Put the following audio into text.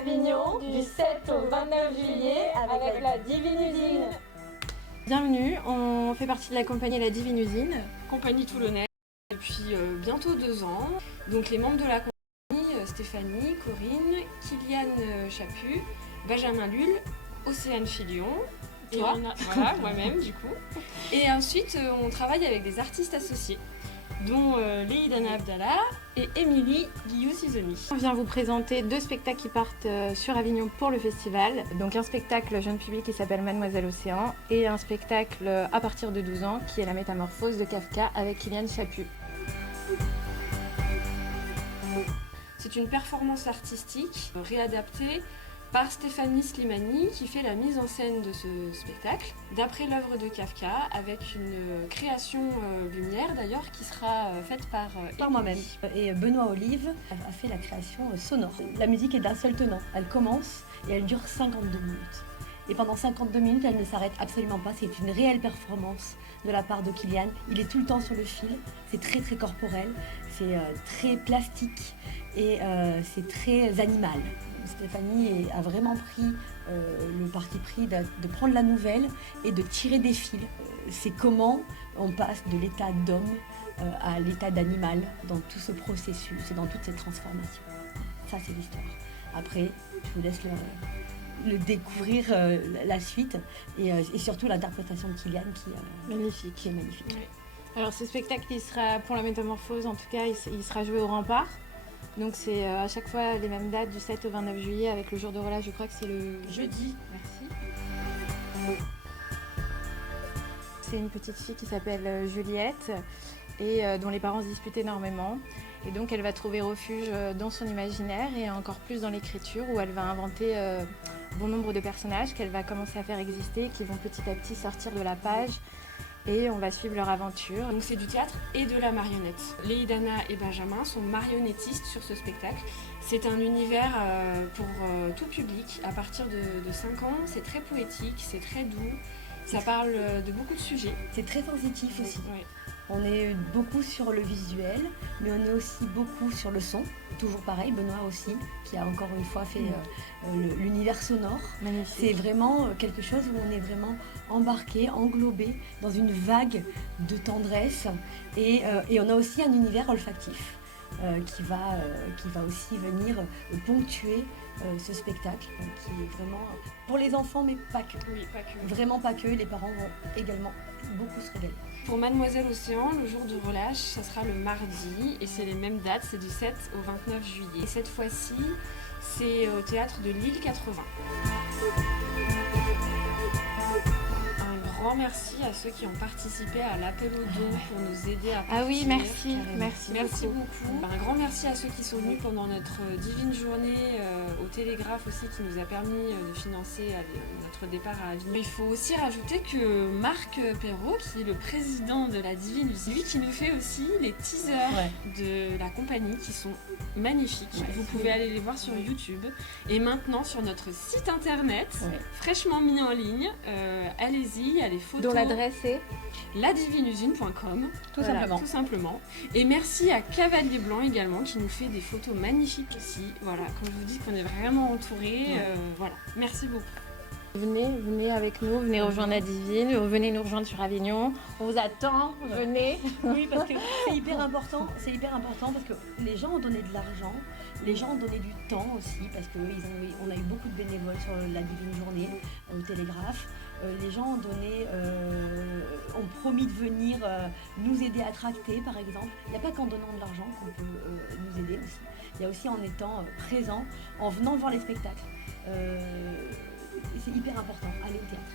Avignon du 7 au 29 juillet avec la Divine Usine. Bienvenue, on fait partie de la compagnie La Divine Usine. Compagnie toulonnaise depuis bientôt 2 ans. Donc les membres de la compagnie, Stéphanie, Corinne, Kylian Chaput, Benjamin Lulle, Océane Filion, toi, voilà, moi-même du coup. Et ensuite on travaille avec des artistes associés, dont Leïdana Abdallah et Émilie Guillou-Sizoni. On vient vous présenter 2 spectacles qui partent sur Avignon pour le festival. Donc un spectacle jeune public qui s'appelle Mademoiselle Océan et un spectacle à partir de 12 ans qui est La Métamorphose de Kafka avec Kylian Chaput. C'est une performance artistique réadaptée par Stéphanie Slimani qui fait la mise en scène de ce spectacle d'après l'œuvre de Kafka avec une création lumière d'ailleurs qui sera faite par moi-même. Et Benoît Olive a fait la création sonore. La musique est d'un seul tenant. Elle commence et elle dure 52 minutes. Et pendant 52 minutes, elle ne s'arrête absolument pas. C'est une réelle performance de la part de Kylian. Il est tout le temps sur le fil. C'est très très corporel, c'est très plastique et c'est très animal. Stéphanie a vraiment pris le parti pris de prendre la nouvelle et de tirer des fils. C'est comment on passe de l'état d'homme à l'état d'animal dans tout ce processus et dans toute cette transformation. Ça, c'est l'histoire. Après, je vous laisse le découvrir la suite et surtout l'interprétation de Kylian qui est magnifique. Oui. Alors ce spectacle, il sera pour La Métamorphose, en tout cas, il sera joué au Rempart. Donc c'est à chaque fois les mêmes dates du 7 au 29 juillet avec le jour de relâche, je crois que c'est le jeudi. Merci. C'est une petite fille qui s'appelle Juliette et dont les parents se disputent énormément. Et donc elle va trouver refuge dans son imaginaire et encore plus dans l'écriture où elle va inventer bon nombre de personnages qu'elle va commencer à faire exister, qui vont petit à petit sortir de la page. Et on va suivre leur aventure. Donc c'est du théâtre et de la marionnette. Leïdana et Benjamin sont marionnettistes sur ce spectacle. C'est un univers pour tout public à partir de 5 ans. C'est très poétique, c'est très doux. Ça parle de beaucoup de sujets. C'est très sensitif aussi. Oui. On est beaucoup sur le visuel, mais on est aussi beaucoup sur le son. Toujours pareil, Benoît aussi, qui a encore une fois fait l'univers sonore. Magnifique. C'est vraiment quelque chose où on est vraiment embarqué, englobé dans une vague de tendresse. Et on a aussi un univers olfactif qui va aussi venir ponctuer ce spectacle, qui est vraiment pour les enfants, mais pas que. Oui, pas que. Vraiment pas que, les parents vont également beaucoup se régaler. Pour Mademoiselle Océan, le jour de relâche, ça sera le mardi et c'est les mêmes dates, c'est du 7 au 29 juillet. Et cette fois-ci, c'est au théâtre de Lille 80. Un grand merci à ceux qui ont participé à l'appel aux dons pour nous aider à partir. Ah oui, merci, Merci beaucoup. Un grand merci à ceux qui sont venus pendant notre divine journée au Télégraphe aussi qui nous a permis de financer notre départ à Avignon. Il faut aussi rajouter que Marc Perrault, qui est le président de la Divine Usine, lui qui nous fait aussi les teasers de la compagnie qui sont magnifiques. Vous pouvez aller les voir sur YouTube et maintenant sur notre site internet, fraîchement mis en ligne. Allez-y, il y a les photos. Dont l'adresse est ladivineusine.com. Tout simplement. Et merci à Cavalier Blanc également qui nous fait des photos magnifiques aussi. Voilà, quand je vous dis qu'on est vraiment entourés, voilà. Merci beaucoup. Venez avec nous, venez rejoindre la Divine, venez nous rejoindre sur Avignon. On vous attend, venez. Oui, parce que c'est hyper important parce que les gens ont donné de l'argent, les gens ont donné du temps aussi, parce qu'on a eu beaucoup de bénévoles sur la Divine Journée au Télégraphe. Les gens ont promis de venir nous aider à tracter, par exemple. Il n'y a pas qu'en donnant de l'argent qu'on peut nous aider aussi. Il y a aussi en étant présent, en venant voir les spectacles. C'est hyper important, aller au théâtre.